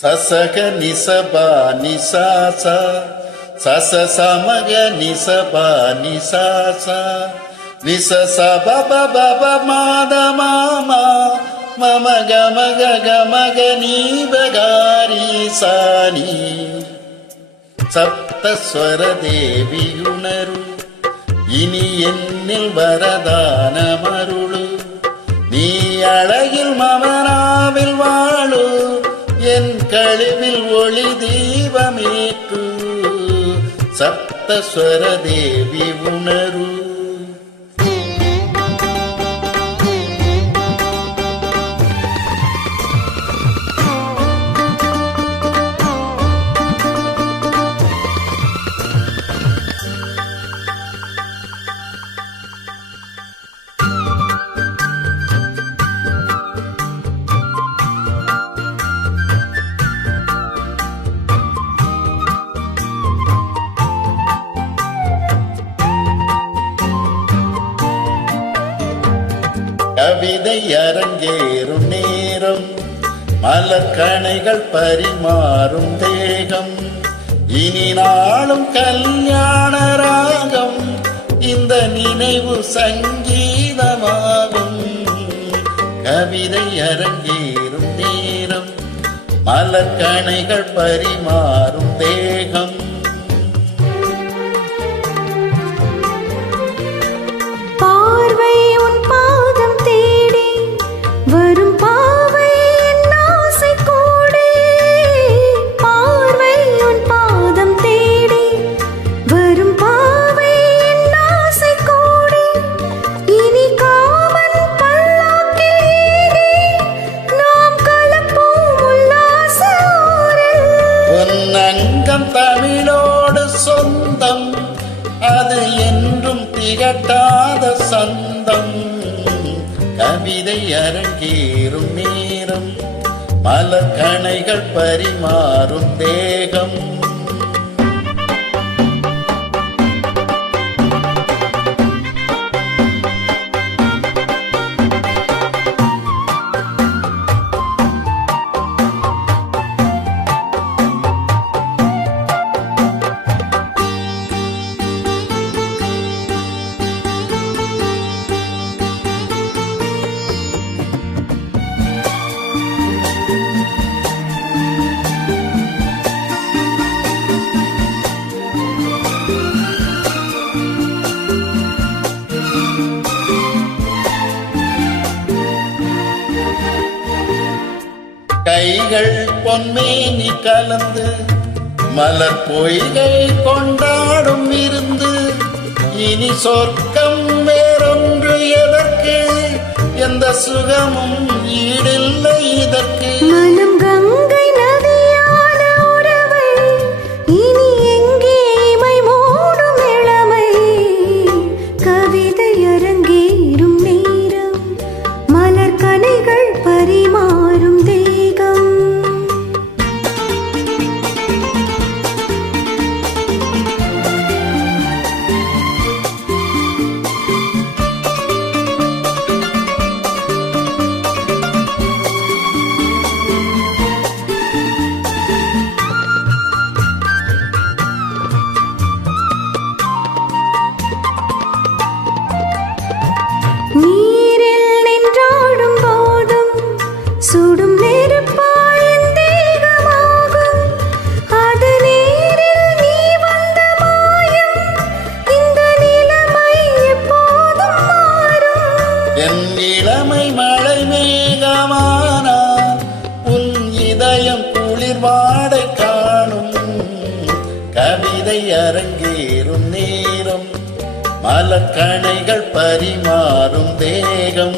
சசக நிசபா நிசாசா சச சமக நிசபா நிசாசா நிசசப பப மாத மாமா மம கமக கமக நீபகாரி சாணி சப்தஸ்வர தேவியுணரு இனி என்னில் வரதானமருளு நீ அழகில் மமனாவில் வாழு என் கழிவில் ஒளி தீபமேற்று சப்தஸ்வர தேவி உணரு. கவிதை அரங்கேறும் நேரம் மலர்கணைகள் பரிமாறும் தேகம் இனி நாளும் கல்யாண ராகம் இந்த நினைவு சங்கீதமாகும். கவிதை அரங்கேறும் நேரம் மலர்கணைகள் பரிமாறும் தேகம் தமிழோடு சொந்தம் அது என்றும் திகட்டாத சந்தம். கவிதை அரங்கேறும் நேரம் மலர்கணைகள் பரிமாறும் தேகம் கைகள் பொன்மேனி கலந்து மலர் பொய்கை கொண்டாடும் இருந்து இனி சொர்க்கம் வேறொன்று எதற்கு எந்த சுகமும் ஈடில்லை இதற்கு. மனம் கங்கை நதியான உறவை இனி எங்கே இமை மூடும் இளமை. கவிதை அரங்கேறும் நேரம் மலர்கணைகள் பரிமாறும் தேகம் நீரில் நின்றாடும் போதும் சுடும் நெருப்பாயின் தேகமாகும். அது நீரில் நீ வந்த மாயம் இந்த நிலைமை எப்போதும் மாறும். என் இளமை மழை மேகமானார் உன் இதயம் குளிர் வாடை காணும். கவிதை அரங்கேறும் நேரம் மலர்கணைகள் பரிமாறும் தேகம்